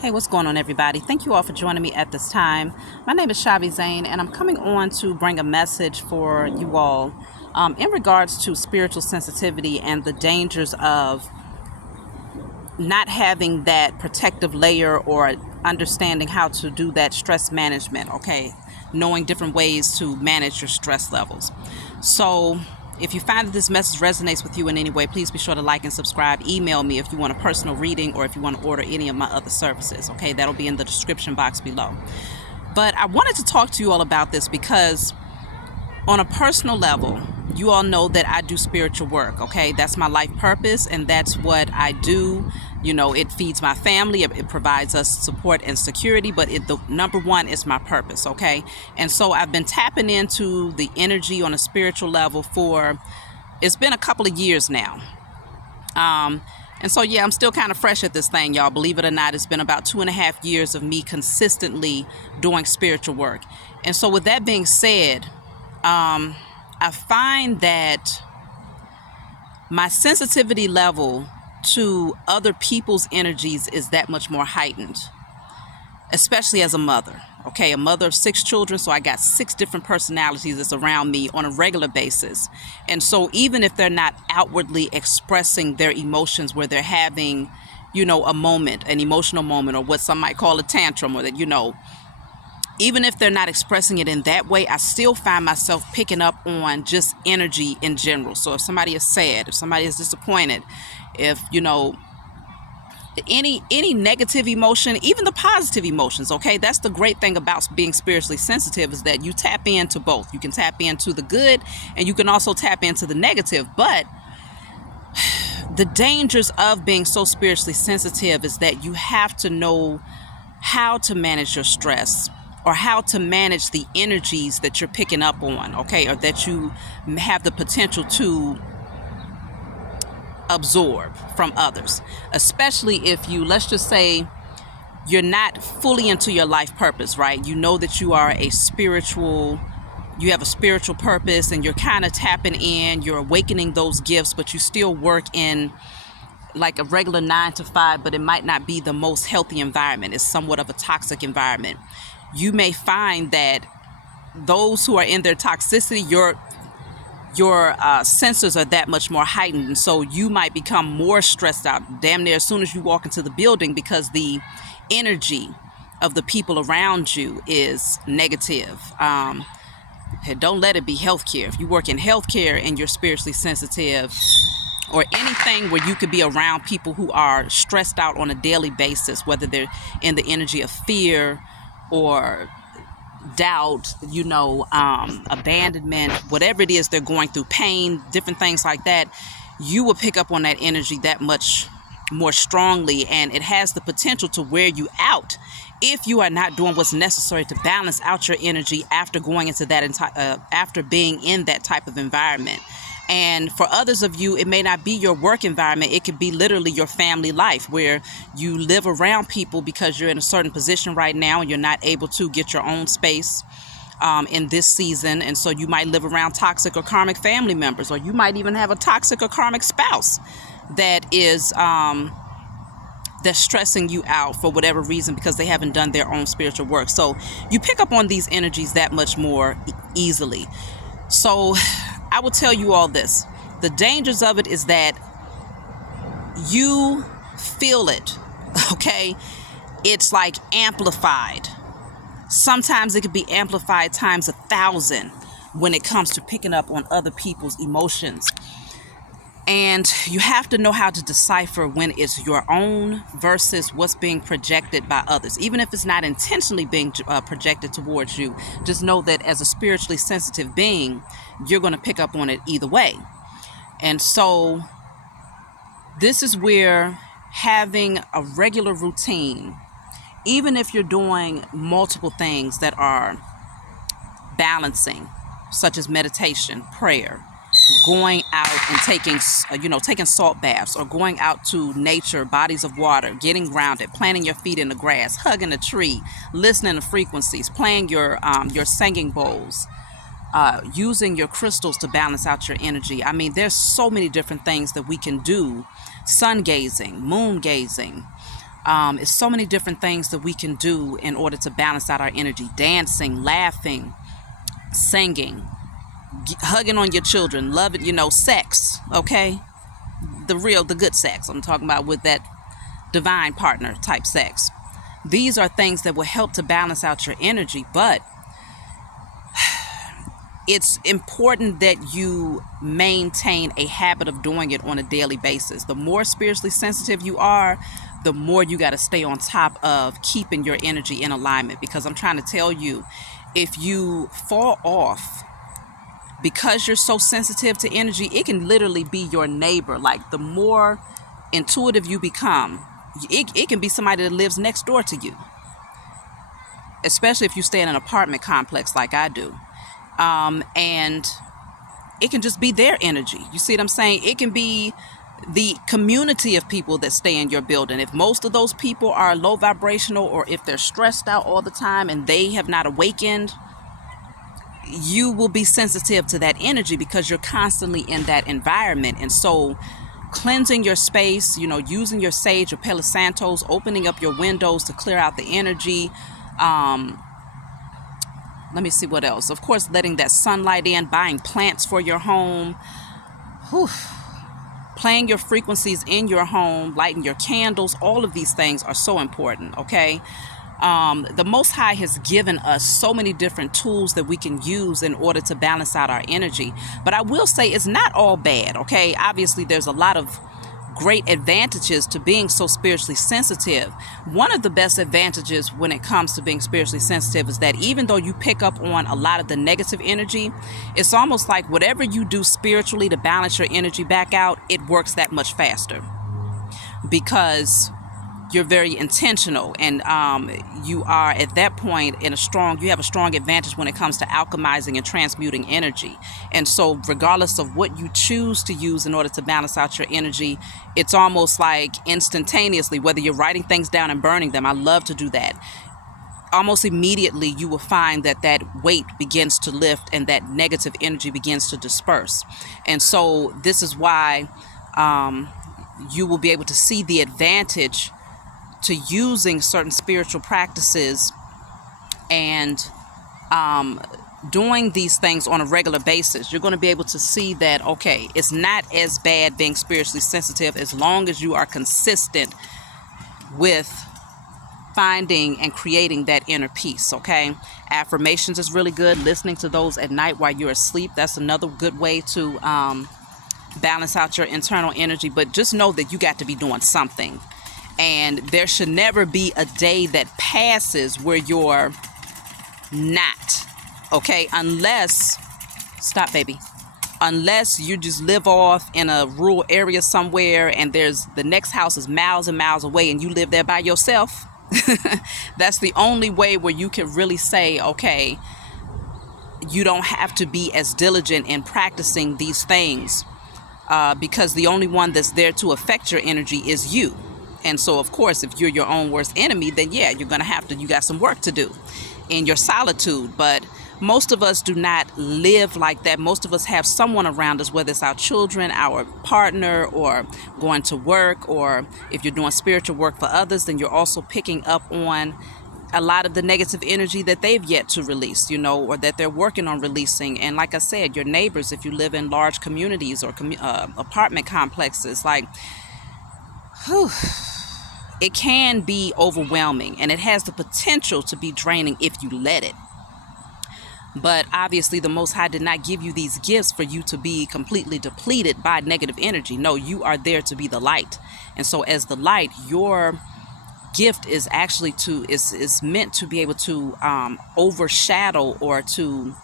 Hey, what's going on, everybody? Thank you all for joining me at this time. My name is Shavi Zane, and I'm coming on to bring a message for you all in regards to spiritual sensitivity and the dangers of not having that protective layer or understanding how to do that stress management, okay? Knowing different ways to manage your stress levels. So, if you find that this message resonates with you in any way, please be sure to like and subscribe. Email me if you want a personal reading or if you want to order any of my other services. Okay, that'll be in the description box below. But I wanted to talk to you all about this because on a personal level, you all know that I do spiritual work. Okay, that's my life purpose and that's what I do. You know, it feeds my family, it provides us support and security, but the number one is my purpose. Okay, and so I've been tapping into the energy on a spiritual level for it's been a couple of years now. And so, yeah, I'm still kind of fresh at this thing, y'all. Believe it or not, it's been about 2.5 years of me consistently doing spiritual work. And so with that being said, I find that my sensitivity level to other people's energies is that much more heightened, especially as a mother. Okay, a mother of 6 children, so I got 6 different personalities that's around me on a regular basis. And so even if they're not outwardly expressing their emotions where they're having, a moment, an emotional moment, or what some might call a tantrum, or that, even if they're not expressing it in that way, I still find myself picking up on just energy in general. So if somebody is sad, if somebody is disappointed, if, any negative emotion, even the positive emotions, okay? That's the great thing about being spiritually sensitive is that you tap into both. You can tap into the good and you can also tap into the negative. But the dangers of being so spiritually sensitive is that you have to know how to manage your stress or how to manage the energies that you're picking up on, okay? Or that you have the potential to absorb from others, especially if let's just say you're not fully into your life purpose, right? You know that you have a spiritual purpose and you're kind of tapping in, you're awakening those gifts, but you still work in like a regular 9 to 5, but it might not be the most healthy environment. It's somewhat of a toxic environment. You may find that those who are in their toxicity, your sensors are that much more heightened. And so you might become more stressed out damn near as soon as you walk into the building because the energy of the people around you is negative. Don't let it be healthcare. If you work in healthcare and you're spiritually sensitive, or anything where you could be around people who are stressed out on a daily basis, whether they're in the energy of fear or doubt, abandonment, whatever it is they're going through, pain, different things like that, you will pick up on that energy that much more strongly, and it has the potential to wear you out if you are not doing what's necessary to balance out your energy after going into that after being in that type of environment. And for others of you, it may not be your work environment. It could be literally your family life where you live around people because you're in a certain position right now and you're not able to get your own space in this season. And so you might live around toxic or karmic family members, or you might even have a toxic or karmic spouse that is that's stressing you out for whatever reason because they haven't done their own spiritual work. So you pick up on these energies that much more easily. So I will tell you all this. The dangers of it is that you feel it, okay? It's like amplified. Sometimes it could be amplified times 1,000 when it comes to picking up on other people's emotions. And you have to know how to decipher when it's your own versus what's being projected by others. Even if it's not intentionally being projected towards you, just know that as a spiritually sensitive being, you're going to pick up on it either way. And so this is where having a regular routine, even if you're doing multiple things that are balancing, such as meditation, prayer, going out and taking salt baths, or going out to nature, bodies of water, getting grounded, planting your feet in the grass, hugging a tree, listening to frequencies, playing your singing bowls, using your crystals to balance out your energy. I mean, there's so many different things that we can do. Sun gazing, moon gazing, It's so many different things that we can do in order to balance out our energy. Dancing, laughing, singing, hugging on your children, loving, sex, okay? The good sex. I'm talking about with that divine partner type sex. These are things that will help to balance out your energy, but it's important that you maintain a habit of doing it on a daily basis. The more spiritually sensitive you are, the more you got to stay on top of keeping your energy in alignment. Because I'm trying to tell you, if you fall off because you're so sensitive to energy, it can literally be your neighbor. Like, the more intuitive you become, it can be somebody that lives next door to you, especially if you stay in an apartment complex like I do. And it can just be their energy. You see what I'm saying? It can be the community of people that stay in your building. If most of those people are low vibrational, or if they're stressed out all the time and they have not awakened, you will be sensitive to that energy because you're constantly in that environment. And so cleansing your space, using your sage or Palo Santos, opening up your windows to clear out the energy. Let me see what else. Of course, letting that sunlight in, buying plants for your home, playing your frequencies in your home, lighting your candles. All of these things are so important, okay? The Most High has given us so many different tools that we can use in order to balance out our energy. But I will say it's not all bad, okay? Obviously, there's a lot of great advantages to being so spiritually sensitive. One of the best advantages when it comes to being spiritually sensitive is that even though you pick up on a lot of the negative energy, it's almost like whatever you do spiritually to balance your energy back out, it works that much faster because you're very intentional, and you are at that point you have a strong advantage when it comes to alchemizing and transmuting energy. And so regardless of what you choose to use in order to balance out your energy, it's almost like instantaneously, whether you're writing things down and burning them. I love to do that. Almost immediately you will find that weight begins to lift and that negative energy begins to disperse. And so this is why you will be able to see the advantage to using certain spiritual practices and doing these things on a regular basis. You're going to be able to see that, okay, it's not as bad being spiritually sensitive as long as you are consistent with finding and creating that inner peace, okay? Affirmations is really good. Listening to those at night while you're asleep, that's another good way to balance out your internal energy. But just know that you got to be doing something. And there should never be a day that passes where you're not, okay? Unless you just live off in a rural area somewhere and the next house is miles and miles away and you live there by yourself. That's the only way where you can really say, okay, you don't have to be as diligent in practicing these things because the only one that's there to affect your energy is you. And so, of course, if you're your own worst enemy, then yeah, you got some work to do in your solitude. But most of us do not live like that. Most of us have someone around us, whether it's our children, our partner, or going to work, or if you're doing spiritual work for others, then you're also picking up on a lot of the negative energy that they've yet to release, or that they're working on releasing. And like I said, your neighbors, if you live in large communities or apartment complexes, like, it can be overwhelming, and it has the potential to be draining if you let it. But obviously the Most High did not give you these gifts for you to be completely depleted by negative energy. No, you are there to be the light. And so as the light, your gift is actually is meant to be able to overshadow or to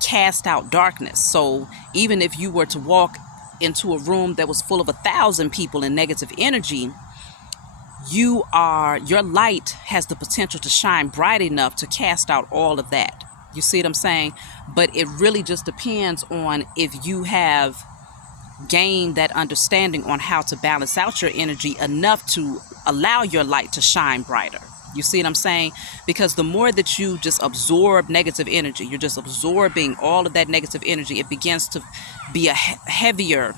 cast out darkness. So even if you were to walk into a room that was full of 1,000 people in negative energy, your light has the potential to shine bright enough to cast out all of that. You see what I'm saying? But it really just depends on if you have gained that understanding on how to balance out your energy enough to allow your light to shine brighter. You see what I'm saying? Because the more that you just absorb negative energy, you're just absorbing all of that negative energy, it begins to be a heavier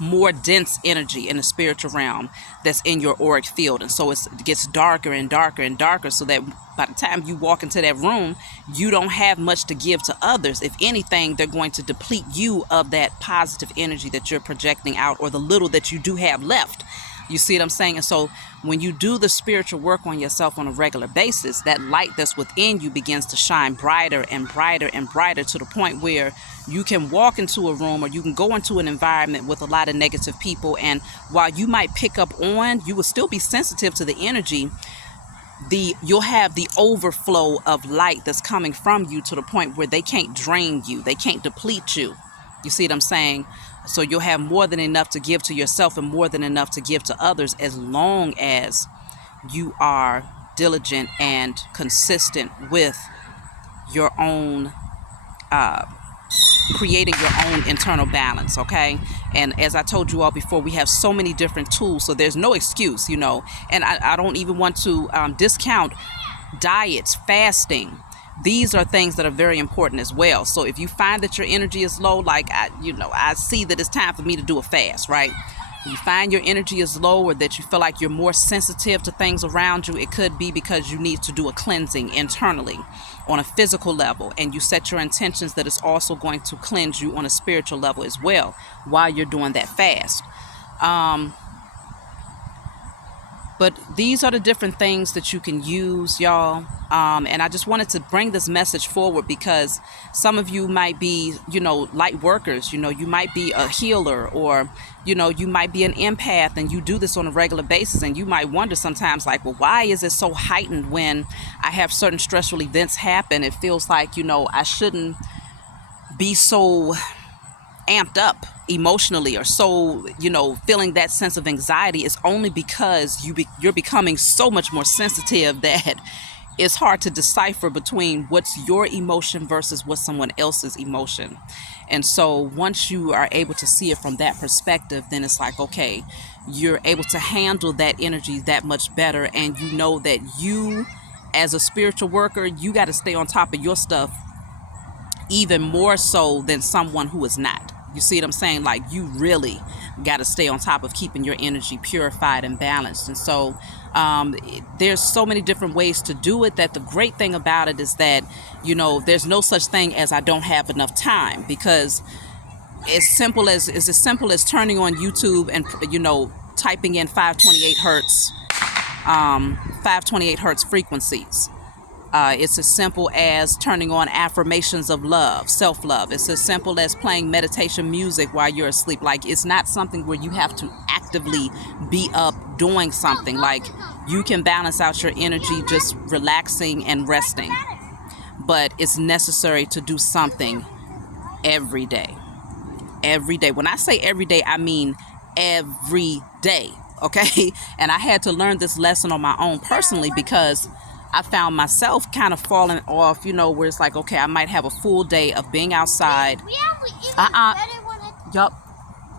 more dense energy in the spiritual realm that's in your auric field. And so it gets darker and darker and darker, so that by the time you walk into that room, you don't have much to give to others. If anything, they're going to deplete you of that positive energy that you're projecting out, or the little that you do have left. You see what I'm saying? And so when you do the spiritual work on yourself on a regular basis, that light that's within you begins to shine brighter and brighter and brighter, to the point where you can walk into a room, or you can go into an environment with a lot of negative people, and while you might pick up on, you will still be sensitive to the energy. You'll have the overflow of light that's coming from you, to the point where they can't drain you, they can't deplete you. You see what I'm saying? So you'll have more than enough to give to yourself, and more than enough to give to others, as long as you are diligent and consistent with your own creating your own internal balance. Okay. And as I told you all before, we have so many different tools, so there's no excuse, and I don't even want to discount diets, fasting. These are things that are very important as well. So if you find that your energy is low, like I see that it's time for me to do a fast, right? You find your energy is low, or that you feel like you're more sensitive to things around you, it could be because you need to do a cleansing internally on a physical level, and you set your intentions that it's also going to cleanse you on a spiritual level as well while you're doing that fast. But these are the different things that you can use, y'all. And I just wanted to bring this message forward, because some of you might be, light workers. You might be a healer, or, you might be an empath, and you do this on a regular basis. And you might wonder sometimes, like, well, why is it so heightened when I have certain stressful events happen? It feels like, I shouldn't be so amped up emotionally, or so feeling that sense of anxiety. Is only because you're becoming so much more sensitive that it's hard to decipher between what's your emotion versus what's someone else's emotion. And so once you are able to see it from that perspective, then it's like, okay, you're able to handle that energy that much better, and you know that you, as a spiritual worker, you got to stay on top of your stuff even more so than someone who is not. You see what I'm saying? Like, you really got to stay on top of keeping your energy purified and balanced. And so there's so many different ways to do it, that the great thing about it is that, there's no such thing as I don't have enough time, because it's as simple as turning on YouTube and, typing in 528 hertz frequencies. It's as simple as turning on affirmations of love, self-love. It's as simple as playing meditation music while you're asleep. Like, it's not something where you have to actively be up doing something. Like, you can balance out your energy just relaxing and resting. But it's necessary to do something every day. Every day. When I say every day, I mean every day. Okay? And I had to learn this lesson on my own personally, because I found myself kind of falling off, where it's like, okay, I might have a full day of being outside. Yup.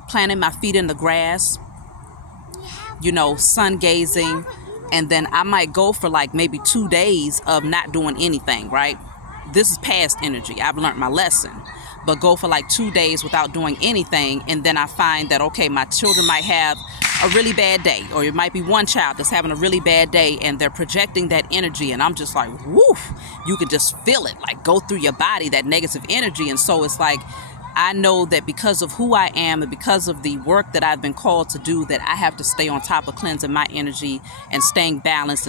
Planting my feet in the grass, sun gazing. And then I might go for like maybe 2 days of not doing anything, right? This is past energy. I've learned my lesson. But go for like 2 days without doing anything. And then I find that, okay, my children might have a really bad day, or it might be one child that's having a really bad day, and they're projecting that energy, and I'm just like, woof, you can just feel it like go through your body, that negative energy. And so it's like, I know that because of who I am, and because of the work that I've been called to do, that I have to stay on top of cleansing my energy and staying balanced